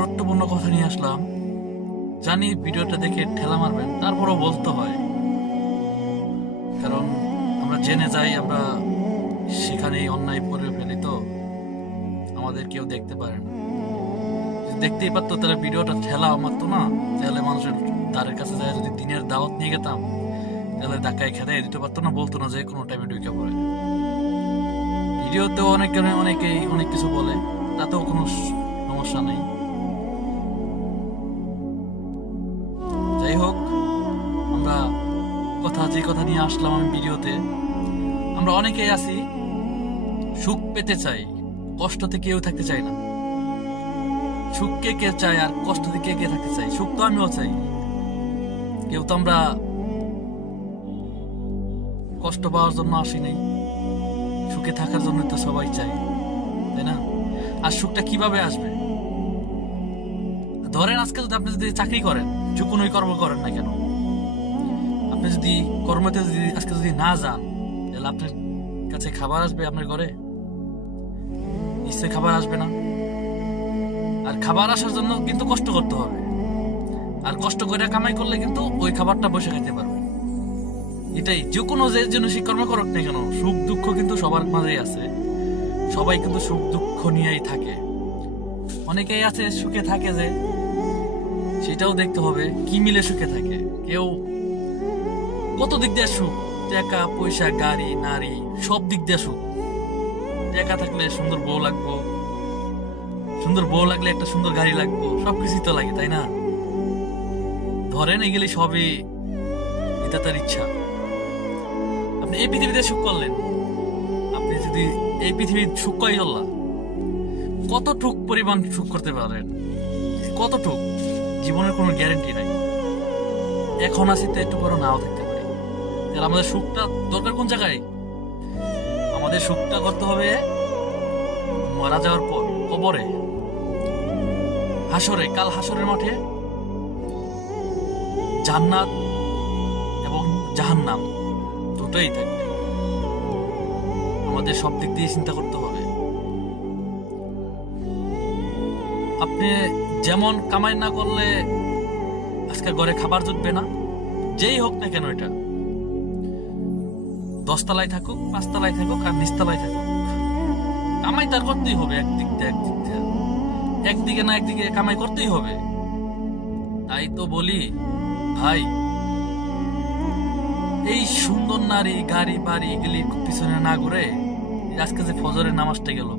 গুরুত্বপূর্ণ কথা নিয়ে আসলাম। জানি ভিডিওটা দেখে ঠেলা মারবেন, তারপরও বলতে হয়, কারণ আমরা জেনে যাই, আমরা সেখানেই অন্যায় করে ফেলি, তো আমাদের কেউ দেখতে পারে না। যদি দেখতেই পারতো তাহলে ভিডিওটা ঠেলা মারতো না, তাহলে মানুষের দ্বারের কাছে যায় যদি দিনের দাওয়াত নিয়ে গেতাম, তাহলে ধাক্কায় খেদাই দিতে পারতো না, বলতো না যে কোনো টাইমে ঢুকে পড়ে। ভিডিওতেও অনেকেই অনেক কিছু বলে, তাতেও কোনো সমস্যা নেই। যাই হোক, আমরা যে কথা নিয়ে আসলাম আমি ভিডিওতে, আমরা অনেকেই আছি সুখ পেতে চাই, কষ্টতে কেউ থাকতে চাই না। সুখ কে কে চাই আর কষ্টতে কে কে থাকতে চাই? সুখ তো আমিও চাই, কেউ তো আমরা কষ্ট পাওয়ার জন্য আসি নাই, সুখে থাকার জন্য তো সবাই চাই, তাই না? আর সুখটা কিভাবে আসবে? ধরেন আজকে যদি আপনি যদি চাকরি করেন, যে কোনোই কর্ম করেন না কেন, আপনি যদি কর্মতে যদি আজকে যদি না যান, তাহলে আপনার কাছে খাবার আসবে? আপনার ঘরে নিশ্চয়ই খাবার আসবে না। আর খাবার আসার জন্য কিন্তু কষ্ট করতে হবে, আর কষ্ট করে কামাই করলে কিন্তু ওই খাবারটা বসে খেতে পারবে। এটাই, যে কোনো যে জিনিসই কর্ম করুক না কেন, সুখ দুঃখ কিন্তু সবার মাঝেই আছে, সবাই কিন্তু সুখ দুঃখ নিয়েই থাকে। অনেকেই আছে সুখে থাকে, যে সেটাও দেখতে হবে কি মিলে সুখে থাকে। কেউ কত দিক দিয়ে সুখ, টাকা পয়সা গাড়ি নারী সব দিক দিয়ে সুখ। টাকা থাকলে সুন্দর বউ লাগবো, সুন্দর বউ লাগলে একটা সুন্দর গাড়ি লাগবো, সবকিছুই তো লাগে, তাই না? ধরেন এগুলি সবই বিধাতার ইচ্ছা। আপনি এই পৃথিবীতে সুখ করলেন, আপনি যদি এই পৃথিবীর সুখ কই চললা, কতটুক পরিমাণ সুখ করতে পারেন, কতটুক? জীবনের কোনো গ্যারেন্টি নাই। এখন আছি তো একটু পরে নাও থাকতে পারি। তাহলে আমাদের সুখটা দরকার কোন জায়গায়? আমাদের সুখটা করতে হবে মারা যাওয়ার পর, কবরে, হাসরে। কাল হাসরের মাঠে জান্নাত এবং জাহান্নাম দুটোই থাকবে। আমাদের সব দিক দিয়ে চিন্তা করতে হবে। আপনি যেমন কামাই না করলে আজকে ঘরে খাবার জুটবে না, যেই হোক না কেন, এটা 10 তলায় থাকুক, 5 তলায় থাকুক আর নিচতলায় থাকুক, কামাই তার করতেই হবে। একদিকে না একদিকে কামাই করতেই হবে। তাই তো বলি ভাই, এই সুন্দর নারী গাড়ি বাড়ি এগুলি পিছনে না ঘুরে আজকে যে ফজরের নামাজটা গেল,